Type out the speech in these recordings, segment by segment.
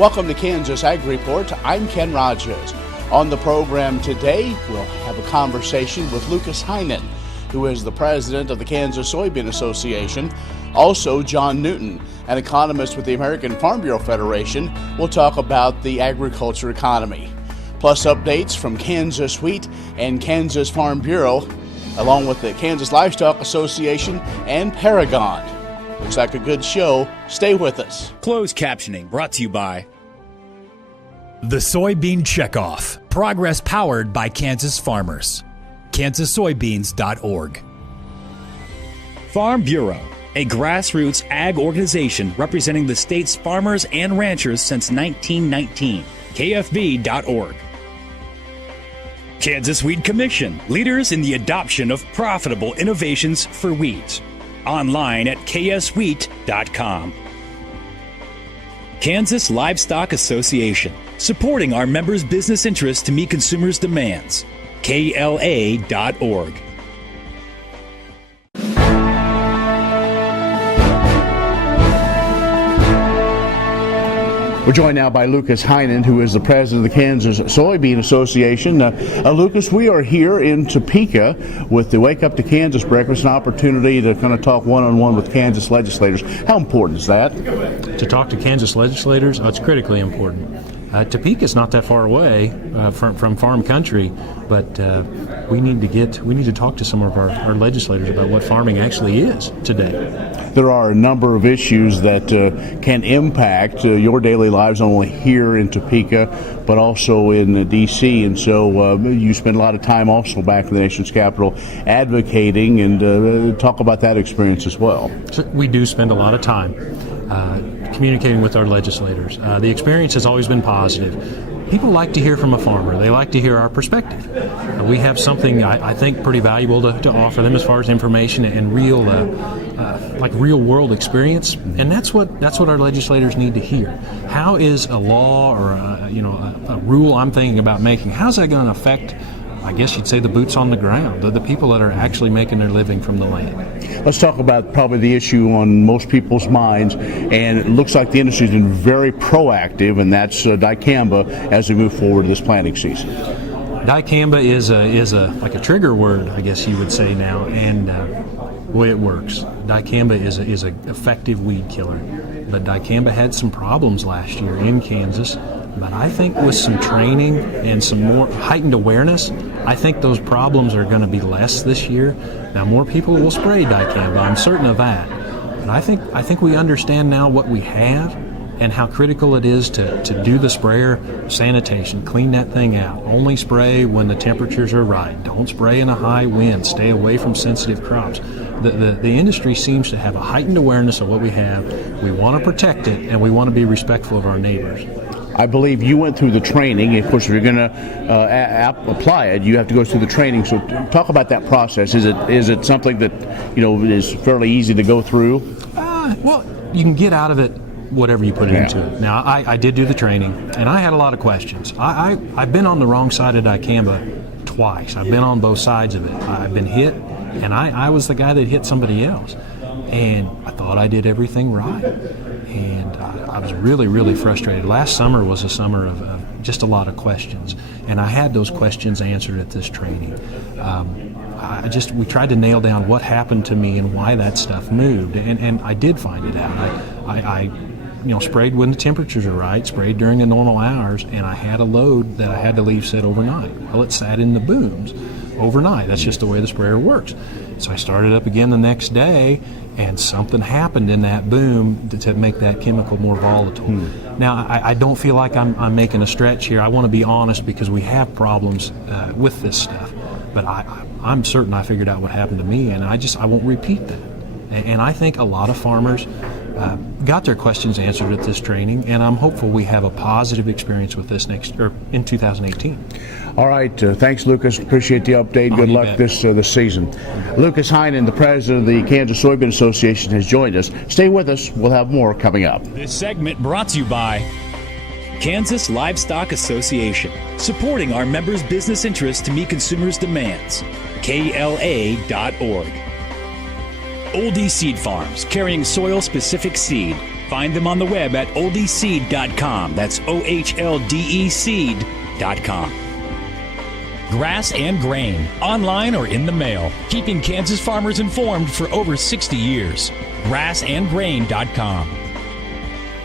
Welcome to Kansas Ag Report. I'm Ken Rogers. On the program today, we'll have a conversation with Lucas Heinen, who is the president of the Kansas Soybean Association. Also, John Newton, an economist with the American Farm Bureau Federation, will talk about the agriculture economy. Plus updates from Kansas Wheat and Kansas Farm Bureau, along with the Kansas Livestock Association and Paragon. Looks like a good show. Stay with us. Closed captioning brought to you by The Soybean Checkoff. Progress powered by Kansas farmers. KansasSoybeans.org. Farm Bureau, a grassroots ag organization representing the state's farmers and ranchers since 1919. KFB.org. Kansas Weed Commission, leaders in the adoption of profitable innovations for weeds. Online at kswheat.com. Kansas Livestock Association, supporting our members' business interests to meet consumers' demands. KLA.org. We're joined now by Lucas Heinen, who is the president of the Kansas Soybean Association. Lucas, we are here in Topeka with the Wake Up to Kansas breakfast, an opportunity to kind of talk one-on-one with Kansas legislators. How important is that? To talk to Kansas legislators, it's critically important. Topeka is not that far away from farm country, but we need to talk to some of our legislators about what farming actually is today. There are a number of issues that can impact your daily lives, not only here in Topeka, but also in D.C. And so you spend a lot of time also back in the nation's capital advocating, and talk about that experience as well. So we do spend a lot of time communicating with our legislators. The experience has always been positive. People like to hear from a farmer. They like to hear our perspective. We have something I think pretty valuable to offer them as far as information and real world experience, and that's what our legislators need to hear. How is a law or a rule I'm thinking about making? How's that going to affect, I guess you'd say, the boots on the ground, the people that are actually making their living from the land? Let's talk about probably the issue on most people's minds, and it looks like the industry's been very proactive, and that's dicamba as we move forward to this planting season. Dicamba is like a trigger word, I guess you would say now, and boy, it works. Dicamba is an effective weed killer, but dicamba had some problems last year in Kansas. But I think with some training and some more heightened awareness, I think those problems are going to be less this year. Now, more people will spray dicamba, I'm certain of that. But I think we understand now what we have and how critical it is to do the sprayer sanitation, clean that thing out. Only spray when the temperatures are right. Don't spray in a high wind. Stay away from sensitive crops. The industry seems to have a heightened awareness of what we have. We want to protect it, and we want to be respectful of our neighbors. I believe you went through the training. Of course, if you're going to apply it, you have to go through the training. So talk about that process. Is it something that is fairly easy to go through? Well, you can get out of it whatever you put into it. Now, I did do the training, and I had a lot of questions. I've been on the wrong side of dicamba twice. I've been on both sides of it. I've been hit, and I was the guy that hit somebody else. And I thought I did everything right. And I was really, really frustrated. Last summer was a summer of just a lot of questions, and I had those questions answered at this training. We tried to nail down what happened to me and why that stuff moved, and I did find it out. I sprayed when the temperatures are right, sprayed during the normal hours, and I had a load that I had to leave sit overnight. Well, it sat in the booms overnight. That's just the way the sprayer works. So I started up again the next day, and something happened in that boom to make that chemical more volatile. Now, I don't feel like I'm making a stretch here. I want to be honest, because we have problems with this stuff. But I'm certain I figured out what happened to me, and I won't repeat that. And I think a lot of farmers got their questions answered at this training, and I'm hopeful we have a positive experience with this in 2018. All right, thanks, Lucas. Appreciate the update. Good luck this season. Lucas Heinen, the president of the Kansas Soybean Association, has joined us. Stay with us. We'll have more coming up. This segment brought to you by Kansas Livestock Association, supporting our members' business interests to meet consumers' demands. KLA.org. Oldie Seed Farms, carrying soil-specific seed. Find them on the web at oldieseed.com. That's OHLDE seed.com. Grass and Grain, online or in the mail, keeping Kansas farmers informed for over 60 years. Grassandgrain.com.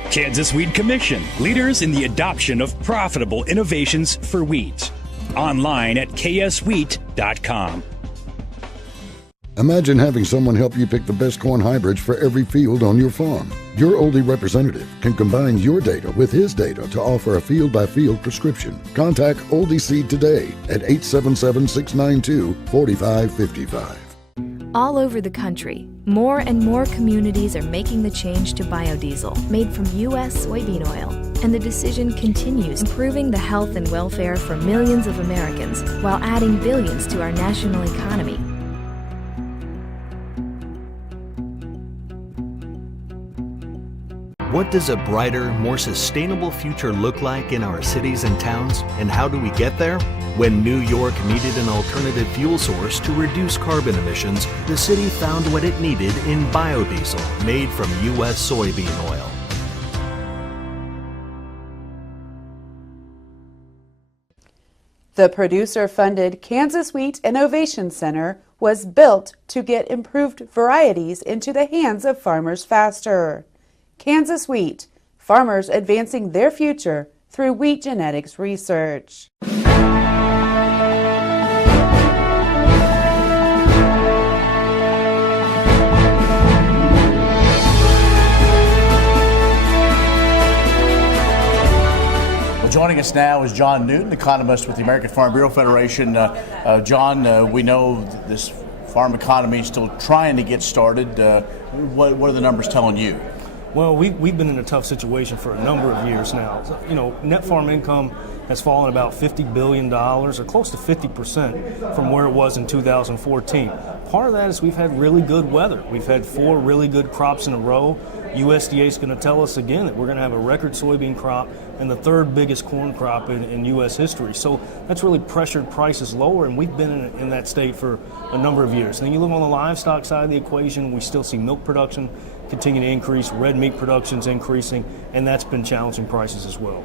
Kansas Wheat Commission, leaders in the adoption of profitable innovations for wheat. Online at kswheat.com. Imagine having someone help you pick the best corn hybrids for every field on your farm. Your Oldie representative can combine your data with his data to offer a field-by-field prescription. Contact Oldie Seed today at 877-692-4555. All over the country, more and more communities are making the change to biodiesel made from U.S. soybean oil. And the decision continues, improving the health and welfare for millions of Americans while adding billions to our national economy. What does a brighter, more sustainable future look like in our cities and towns, and how do we get there? When New York needed an alternative fuel source to reduce carbon emissions, the city found what it needed in biodiesel made from U.S. soybean oil. The producer-funded Kansas Wheat Innovation Center was built to get improved varieties into the hands of farmers faster. Kansas Wheat, farmers advancing their future through wheat genetics research. Joining us now is John Newton, economist with the American Farm Bureau Federation. John, we know this farm economy is still trying to get started. What are the numbers telling you? Well, we've been in a tough situation for a number of years now. Net farm income has fallen about $50 billion, or close to 50% from where it was in 2014. Part of that is we've had really good weather. We've had 4 really good crops in a row. USDA is going to tell us again that we're going to have a record soybean crop and the 3rd biggest corn crop in U.S. history. So that's really pressured prices lower, and we've been in that state for a number of years. And then you look on the livestock side of the equation, we still see milk production continue to increase, red meat production's increasing, and that's been challenging prices as well.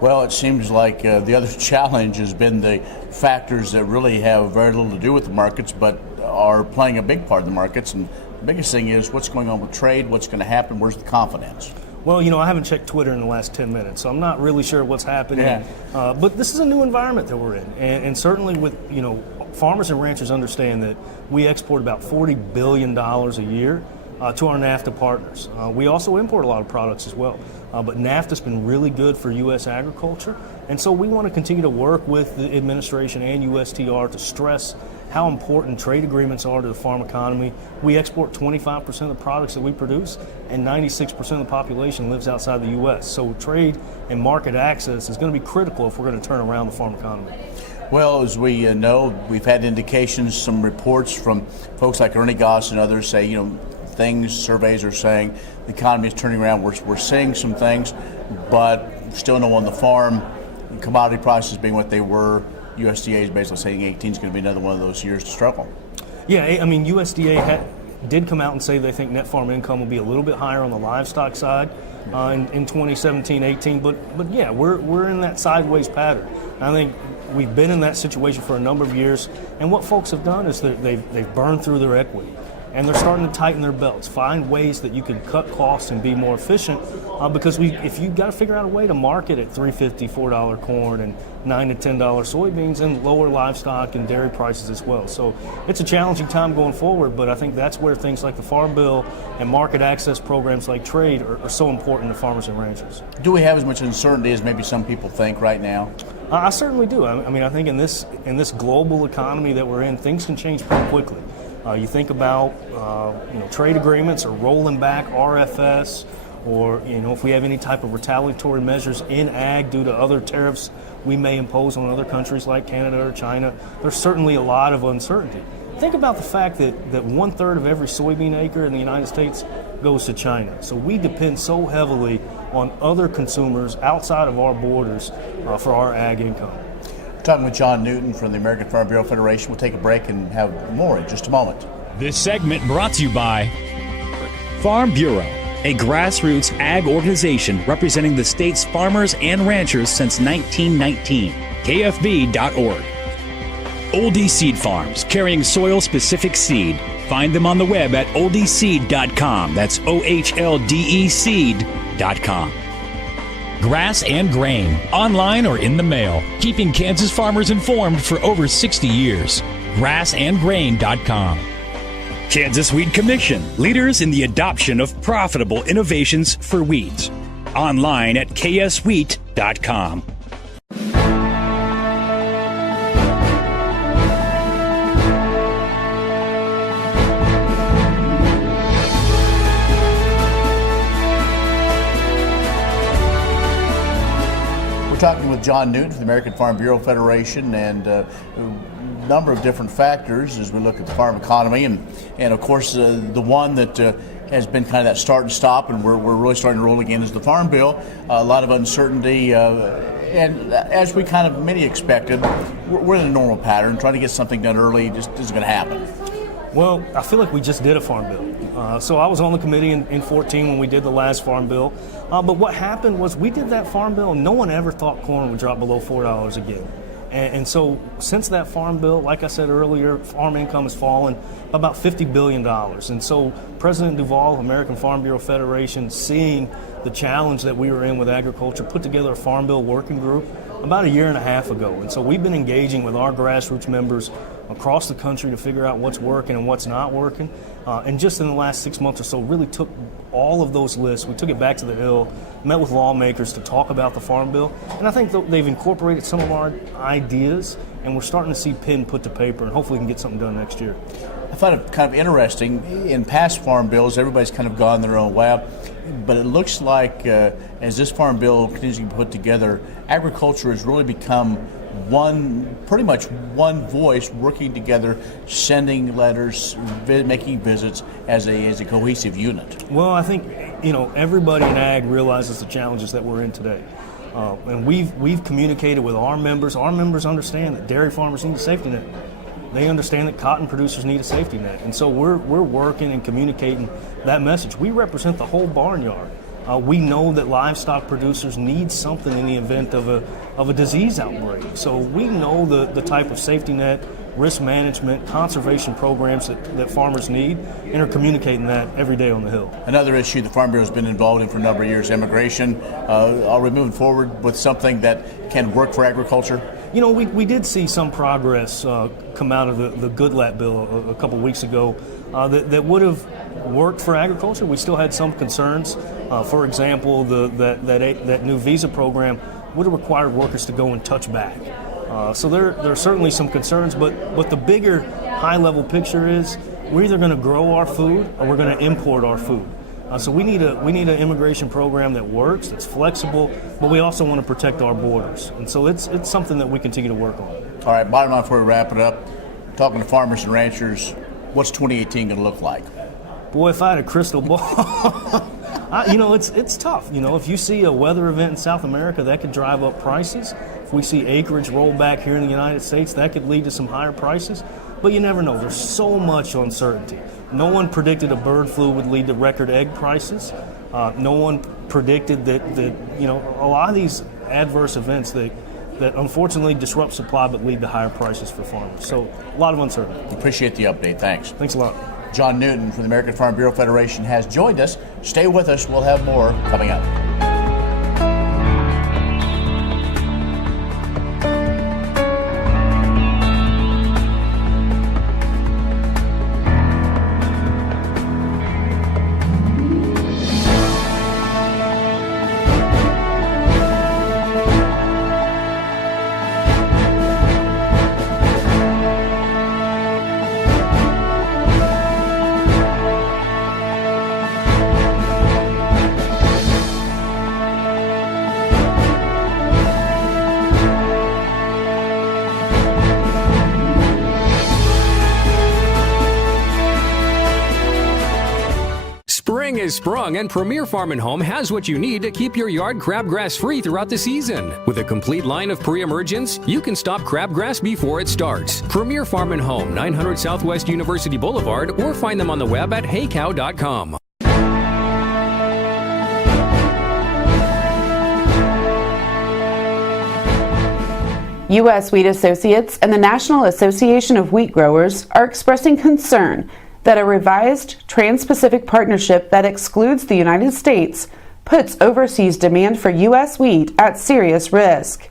Well, it seems like the other challenge has been the factors that really have very little to do with the markets, but are playing a big part of the markets. And the biggest thing is what's going on with trade, what's going to happen, where's the confidence? Well, I haven't checked Twitter in the last 10 minutes, so I'm not really sure what's happening. Yeah. But this is a new environment that we're in. And certainly with, farmers and ranchers understand that we export about $40 billion a year to our NAFTA partners. We also import a lot of products as well. But NAFTA's been really good for U.S. agriculture. And so we want to continue to work with the administration and USTR to stress how important trade agreements are to the farm economy. We export 25% of the products that we produce, and 96% of the population lives outside the U.S. So trade and market access is going to be critical if we're going to turn around the farm economy. Well, as we know, we've had indications, some reports from folks like Ernie Goss and others say, surveys are saying the economy is turning around. We're seeing some things, but still no on the farm. Commodity prices being what they were, USDA is basically saying 18 is going to be another one of those years to struggle. Yeah, USDA did come out and say they think net farm income will be a little bit higher on the livestock side in 2017-18, but yeah, we're in that sideways pattern. I think we've been in that situation for a number of years, and what folks have done is that they've burned through their equity. And they're starting to tighten their belts, find ways that you can cut costs and be more efficient. Because if you've got to figure out a way to market at $3.50, $4 corn and $9 to $10 soybeans, and lower livestock and dairy prices as well. So it's a challenging time going forward, but I think that's where things like the Farm Bill and market access programs like trade are so important to farmers and ranchers. Do we have as much uncertainty as maybe some people think right now? I certainly do. I think in this global economy that we're in, things can change pretty quickly. You think about trade agreements or rolling back RFS, or if we have any type of retaliatory measures in ag due to other tariffs we may impose on other countries like Canada or China. There's certainly a lot of uncertainty. Think about the fact that 1/3 of every soybean acre in the United States goes to China. So we depend so heavily on other consumers outside of our borders for our ag income. Talking with John Newton from the American Farm Bureau Federation. We'll take a break and have more in just a moment. This segment brought to you by Farm Bureau, a grassroots ag organization representing the state's farmers and ranchers since 1919. KFB.org. Oldie Seed Farms, carrying soil-specific seed. Find them on the web at oldieseed.com. That's OHLDE seed.com. Grass and Grain, online or in the mail, keeping Kansas farmers informed for over 60 years. Grassandgrain.com. Kansas Wheat Commission, leaders in the adoption of profitable innovations for wheat. Online at kswheat.com. Talking with John Newton from the American Farm Bureau Federation, and a number of different factors as we look at the farm economy, and of course the one that has been kind of that start and stop, and we're really starting to roll again, is the Farm Bill. A lot of uncertainty, and as we kind of many expected, we're in a normal pattern. Trying to get something done early just isn't going to happen. Well, I feel like we just did a farm bill. So I was on the committee in 14 when we did the last farm bill. But what happened was we did that farm bill, and no one ever thought corn would drop below $4 again. And so since that farm bill, like I said earlier, farm income has fallen about $50 billion. And so President Duvall, American Farm Bureau Federation, seeing the challenge that we were in with agriculture, put together a farm bill working group about 1.5 years ago. And so we've been engaging with our grassroots members across the country to figure out what's working and what's not working. And just in the last 6 months or so, really took all of those lists, we took it back to the Hill, met with lawmakers to talk about the Farm Bill, and I think they've incorporated some of our ideas, and we're starting to see pen put to paper, and hopefully we can get something done next year. I find it kind of interesting, in past farm bills, everybody's kind of gone their own way, but it looks like as this Farm Bill continues to be put together, agriculture has really become pretty much one voice, working together, sending letters, making visits as a cohesive unit. Well, I think everybody in ag realizes the challenges that we're in today, and we've communicated with our members. Our members understand that dairy farmers need a safety net. They understand that cotton producers need a safety net, and so we're working and communicating that message. We represent the whole barnyard. We know that livestock producers need something in the event of a disease outbreak. So we know the type of safety net, risk management, conservation programs that farmers need, and are communicating that every day on the Hill. Another issue the Farm Bureau has been involved in for a number of years, immigration. Are we moving forward with something that can work for agriculture? We did see some progress come out of the Goodlatte bill a couple weeks ago that would have worked for agriculture. We still had some concerns. For example, that new visa program would have required workers to go and touch back. So there are certainly some concerns, but the bigger high-level picture is we're either going to grow our food or we're going to import our food. So we need an immigration program that works, that's flexible, but we also want to protect our borders. And so it's something that we continue to work on. All right, bottom line before we wrap it up, talking to farmers and ranchers, what's 2018 going to look like? Boy, if I had a crystal ball, it's tough. If you see a weather event in South America, that could drive up prices. If we see acreage roll back here in the United States, that could lead to some higher prices. But you never know. There's so much uncertainty. No one predicted a bird flu would lead to record egg prices. No one predicted that a lot of these adverse events that unfortunately disrupt supply but lead to higher prices for farmers. So a lot of uncertainty. Appreciate the update. Thanks. Thanks a lot. John Newton from the American Farm Bureau Federation has joined us. Stay with us. We'll have more coming up. Spring is sprung, and Premier Farm and Home has what you need to keep your yard crabgrass free throughout the season. With a complete line of pre-emergence, you can stop crabgrass before it starts. Premier Farm and Home, 900 Southwest University Boulevard, or find them on the web at heycow.com. U.S. Wheat Associates and the National Association of Wheat Growers are expressing concern that a revised Trans-Pacific Partnership that excludes the United States puts overseas demand for U.S. wheat at serious risk.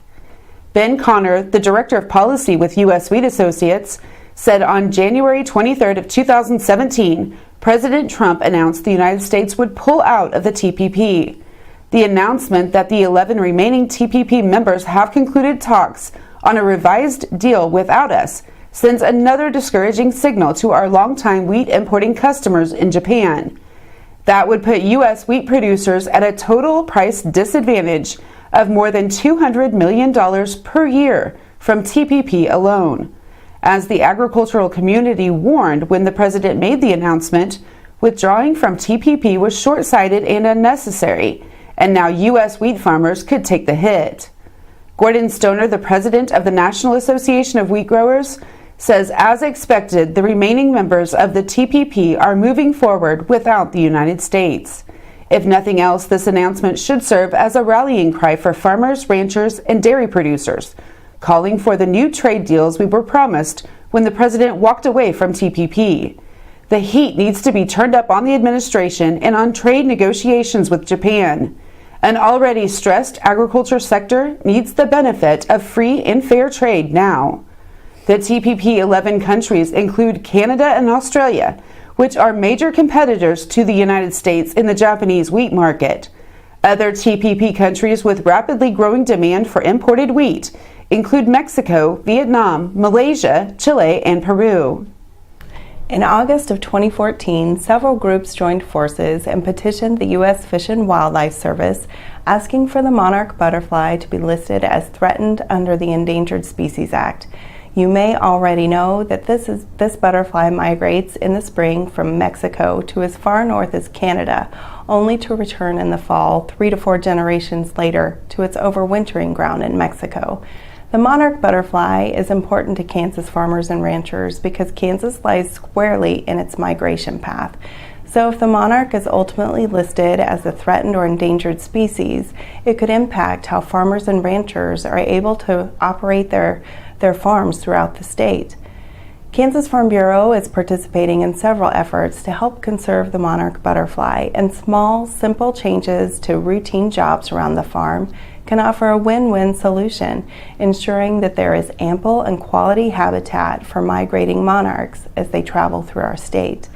Ben Connor, the Director of Policy with U.S. Wheat Associates, said on January 23rd of 2017, President Trump announced the United States would pull out of the TPP. The announcement that the 11 remaining TPP members have concluded talks on a revised deal without us sends another discouraging signal to our longtime wheat importing customers in Japan. That would put U.S. wheat producers at a total price disadvantage of more than $200 million per year from TPP alone. As the agricultural community warned when the president made the announcement, withdrawing from TPP was short-sighted and unnecessary, and now U.S. wheat farmers could take the hit. Gordon Stoner, the president of the National Association of Wheat Growers, says as expected, the remaining members of the TPP are moving forward without the United States. If nothing else, this announcement should serve as a rallying cry for farmers, ranchers, and dairy producers, calling for the new trade deals we were promised when the president walked away from TPP. The heat needs to be turned up on the administration and on trade negotiations with Japan. An already stressed agriculture sector needs the benefit of free and fair trade now. The TPP 11 countries include Canada and Australia, which are major competitors to the United States in the Japanese wheat market. Other TPP countries with rapidly growing demand for imported wheat include Mexico, Vietnam, Malaysia, Chile, and Peru. In August of 2014, several groups joined forces and petitioned the U.S. Fish and Wildlife Service asking for the monarch butterfly to be listed as threatened under the Endangered Species Act. You may already know that this butterfly migrates in the spring from Mexico to as far north as Canada, only to return in the fall 3 to 4 generations later to its overwintering ground in Mexico. The monarch butterfly is important to Kansas farmers and ranchers because Kansas lies squarely in its migration path. So if the monarch is ultimately listed as a threatened or endangered species, it could impact how farmers and ranchers are able to operate their farms throughout the state. Kansas Farm Bureau is participating in several efforts to help conserve the monarch butterfly, and small, simple changes to routine jobs around the farm can offer a win-win solution, ensuring that there is ample and quality habitat for migrating monarchs as they travel through our state.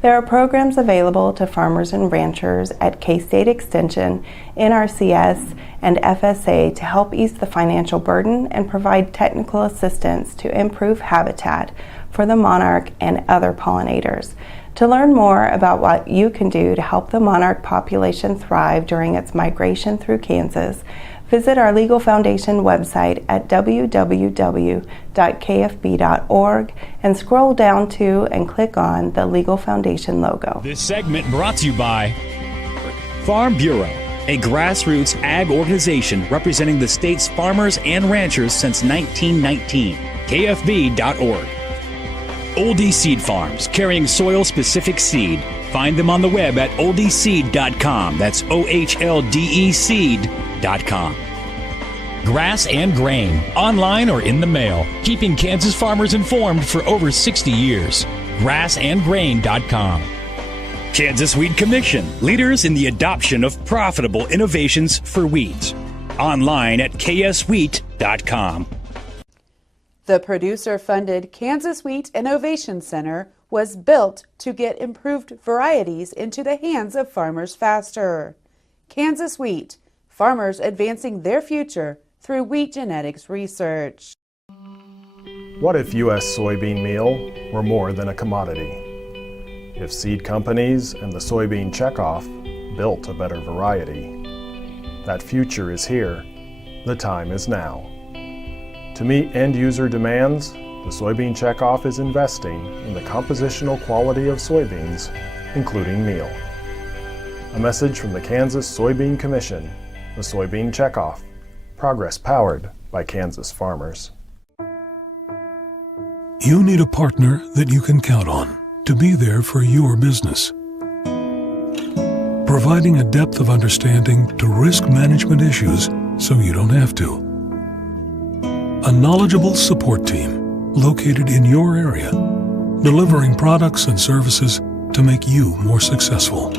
There are programs available to farmers and ranchers at K-State Extension, NRCS, and FSA to help ease the financial burden and provide technical assistance to improve habitat for the monarch and other pollinators. To learn more about what you can do to help the monarch population thrive during its migration through Kansas, visit our Legal Foundation website at www.kfb.org and scroll down to and click on the Legal Foundation logo. This segment brought to you by Farm Bureau, a grassroots ag organization representing the state's farmers and ranchers since 1919. KFB.org. Oldie Seed Farms, carrying soil-specific seed. Find them on the web at oldieseed.com. That's OHLDE seed.com. Grass and Grain, online or in the mail, keeping Kansas farmers informed for over 60 years. Grassandgrain.com. Kansas Wheat Commission, leaders in the adoption of profitable innovations for wheat. Online at kswheat.com. The producer-funded Kansas Wheat Innovation Center was built to get improved varieties into the hands of farmers faster. Kansas Wheat, farmers advancing their future through wheat genetics research. What if U.S. soybean meal were more than a commodity? If seed companies and the soybean checkoff built a better variety? That future is here. The time is now. To meet end-user demands, the Soybean Checkoff is investing in the compositional quality of soybeans, including meal. A message from the Kansas Soybean Commission, the Soybean Checkoff, progress powered by Kansas farmers. You need a partner that you can count on to be there for your business, providing a depth of understanding to risk management issues so you don't have to. a knowledgeable support team located in your area, delivering products and services to make you more successful.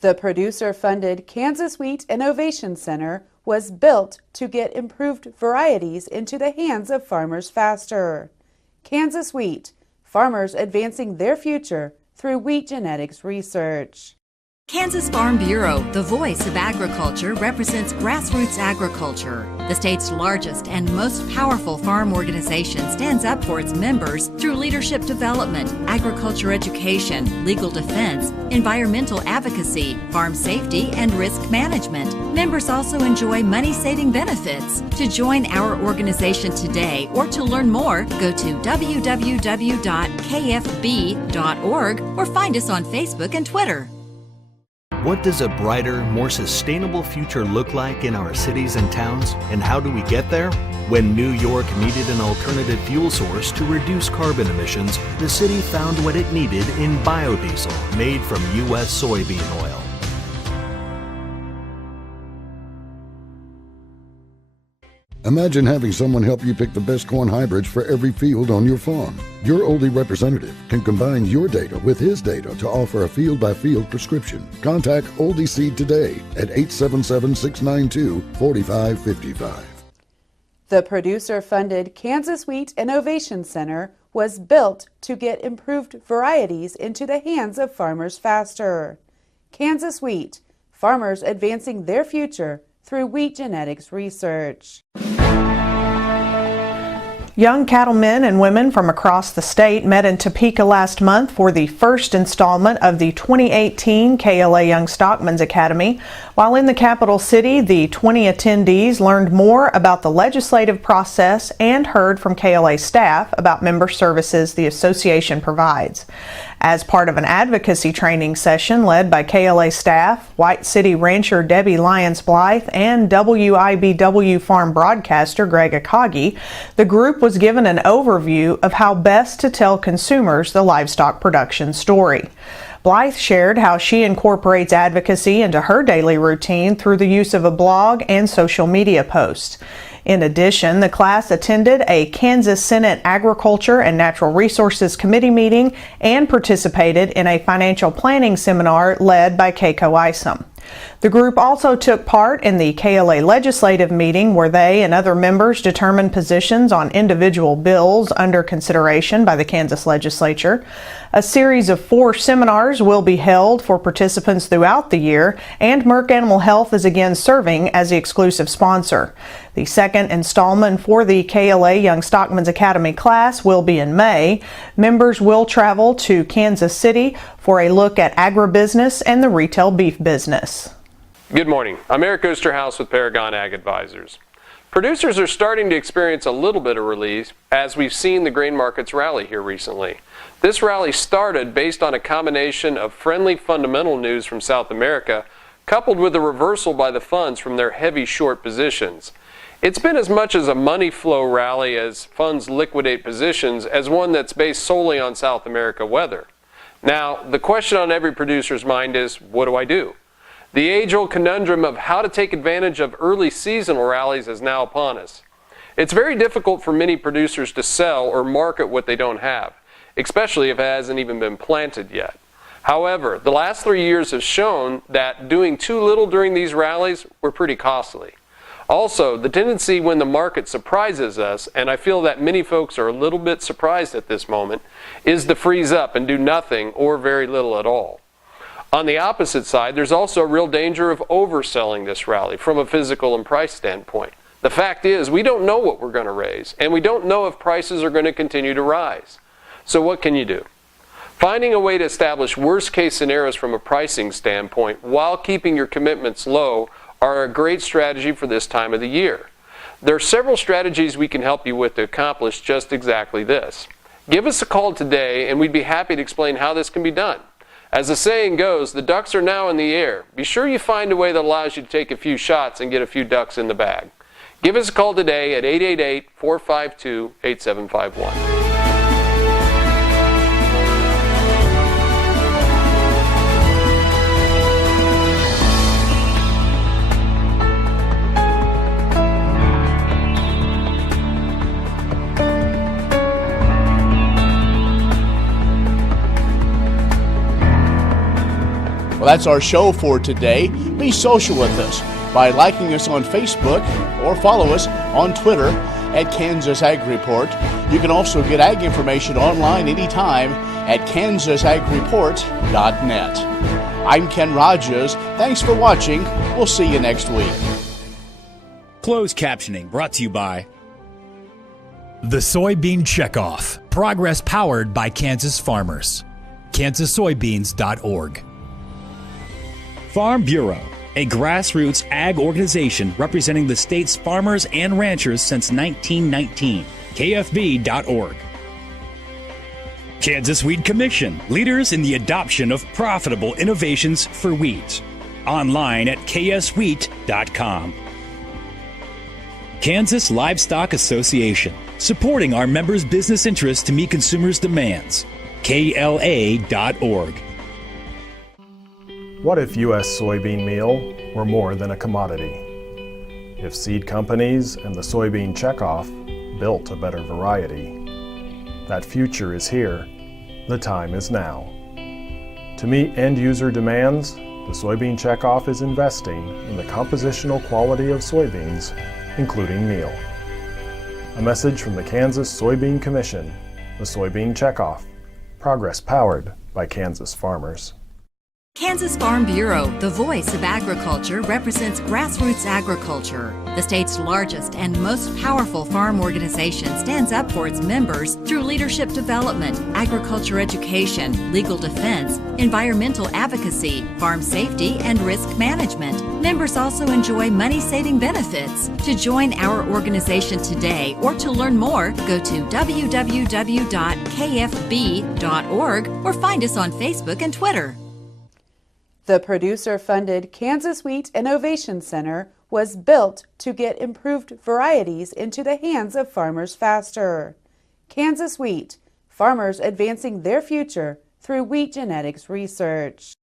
The producer-funded Kansas Wheat Innovation Center was built to get improved varieties into the hands of farmers faster. Kansas Wheat, farmers advancing their future through wheat genetics research. Kansas Farm Bureau, the voice of agriculture, represents grassroots agriculture. The state's largest and most powerful farm organization stands up for its members through leadership development, agriculture education, legal defense, environmental advocacy, farm safety, and risk management. Members also enjoy money-saving benefits. To join our organization today or to learn more, go to www.kfb.org or find us on Facebook and Twitter. What does a brighter, more sustainable future look like in our cities and towns, and how do we get there? When New York needed an alternative fuel source to reduce carbon emissions, the city found what it needed in biodiesel made from U.S. soybean oil. Imagine having someone help you pick the best corn hybrids for every field on your farm. Your Oldie representative can combine your data with his data to offer a field-by-field prescription. Contact Oldie Seed today at 877-692-4555. The producer-funded Kansas Wheat Innovation Center was built to get improved varieties into the hands of farmers faster. Kansas Wheat, farmers advancing their future through wheat genetics research. Young cattlemen and women from across the state met in Topeka last month for the first installment of the 2018 KLA Young Stockmen's Academy. While in the capital city, the 20 attendees learned more about the legislative process and heard from KLA staff about member services the association provides. As part of an advocacy training session led by KLA staff, White City rancher Debbie Lyons-Blythe, and WIBW farm broadcaster Greg Akagi, the group was given an overview of how best to tell consumers the livestock production story. Blythe shared how she incorporates advocacy into her daily routine through the use of a blog and social media posts. In addition, the class attended a Kansas Senate Agriculture and Natural Resources Committee meeting and participated in a financial planning seminar led by Keiko Isom. The group also took part in the KLA legislative meeting where they and other members determined positions on individual bills under consideration by the Kansas legislature. A series of 4 seminars will be held for participants throughout the year, and Merck Animal Health is again serving as the exclusive sponsor. The second installment for the KLA Young Stockmen's Academy class will be in May. Members will travel to Kansas City for a look at agribusiness and the retail beef business. Good morning. I'm Eric Osterhaus with Paragon Ag Advisors. Producers are starting to experience a little bit of relief as we've seen the grain markets rally here recently. This rally started based on a combination of friendly fundamental news from South America coupled with a reversal by the funds from their heavy short positions. It's been as much as a money flow rally as funds liquidate positions as one that's based solely on South America weather. Now, the question on every producer's mind is, what do I do? The age-old conundrum of how to take advantage of early seasonal rallies is now upon us. It's very difficult for many producers to sell or market what they don't have, especially if it hasn't even been planted yet. However, the last 3 years have shown that doing too little during these rallies were pretty costly. Also, the tendency when the market surprises us, and I feel that many folks are a little bit surprised at this moment, is to freeze up and do nothing or very little at all. On the opposite side, there's also a real danger of overselling this rally from a physical and price standpoint. The fact is, we don't know what we're going to raise, and we don't know if prices are going to continue to rise. So what can you do? Finding a way to establish worst-case scenarios from a pricing standpoint while keeping your commitments low are a great strategy for this time of the year. There are several strategies we can help you with to accomplish just exactly this. Give us a call today, and we'd be happy to explain how this can be done. As the saying goes, the ducks are now in the air. Be sure you find a way that allows you to take a few shots and get a few ducks in the bag. Give us a call today at 888-452-8751. Well, that's our show for today. Be social with us by liking us on Facebook or follow us on Twitter at Kansas Ag Report. You can also get ag information online anytime at kansasagreport.net. I'm Ken Rogers. Thanks for watching. We'll see you next week. Closed captioning brought to you by The Soybean Checkoff. Progress powered by Kansas farmers. KansasSoybeans.org. Farm Bureau, a grassroots ag organization representing the state's farmers and ranchers since 1919. KFB.org. Kansas Wheat Commission, leaders in the adoption of profitable innovations for wheat. Online at kswheat.com. Kansas Livestock Association, supporting our members' business interests to meet consumers' demands. KLA.org. What if U.S. soybean meal were more than a commodity? If seed companies and the soybean checkoff built a better variety? That future is here. The time is now. To meet end-user demands, the Soybean Checkoff is investing in the compositional quality of soybeans, including meal. A message from the Kansas Soybean Commission, the Soybean Checkoff. Progress powered by Kansas farmers. Kansas Farm Bureau, the voice of agriculture, represents grassroots agriculture. The state's largest and most powerful farm organization stands up for its members through leadership development, agriculture education, legal defense, environmental advocacy, farm safety, and risk management. Members also enjoy money-saving benefits. To join our organization today or to learn more, go to www.kfb.org or find us on Facebook and Twitter. The producer-funded Kansas Wheat Innovation Center was built to get improved varieties into the hands of farmers faster. Kansas Wheat, farmers advancing their future through wheat genetics research.